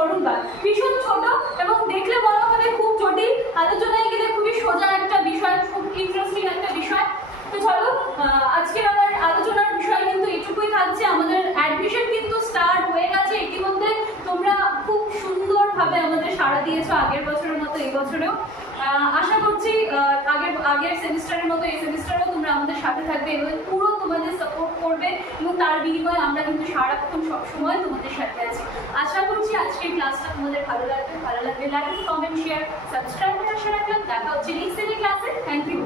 করুন বা ভীষণ ছোট এবং দেখলে মনে হবে খুব জটিল, আলোচনায় গেলে খুবই সোজা একটা বিষয়, খুব ইন্টারেস্টিং একটা বিষয়। তো চলো আজকের আমার আলোচনার বিষয় কিন্তু এটুকুই থাকছে। আমাদের অ্যাডমিশন কিন্তু স্টার্ট হয়ে গেছে ইতিমধ্যে। তোমরা খুব সুন্দরভাবে আমাদের সাড়া দিয়েছো আগের বছরের মতো এই বছরেও। আশা করছি আগের সেমিস্টারের মতো এই সেমিস্টারেও তোমরা আমাদের সাথে থাকবে এবং পুরো তোমাদের সাপোর্ট করবে এবং তার বিনিময়ে আমরা কিন্তু সারাক্ষণ সবসময় তোমাদের সাথে আছি। আশা করছি আজকের ক্লাসটা তোমাদের ভালো লাগবে। লাইক, কমেন্ট, শেয়ার, সাবস্ক্রাইব করে আশা রাখলাম। দেখা হচ্ছে নেক্সট ক্লাসে। Thank you.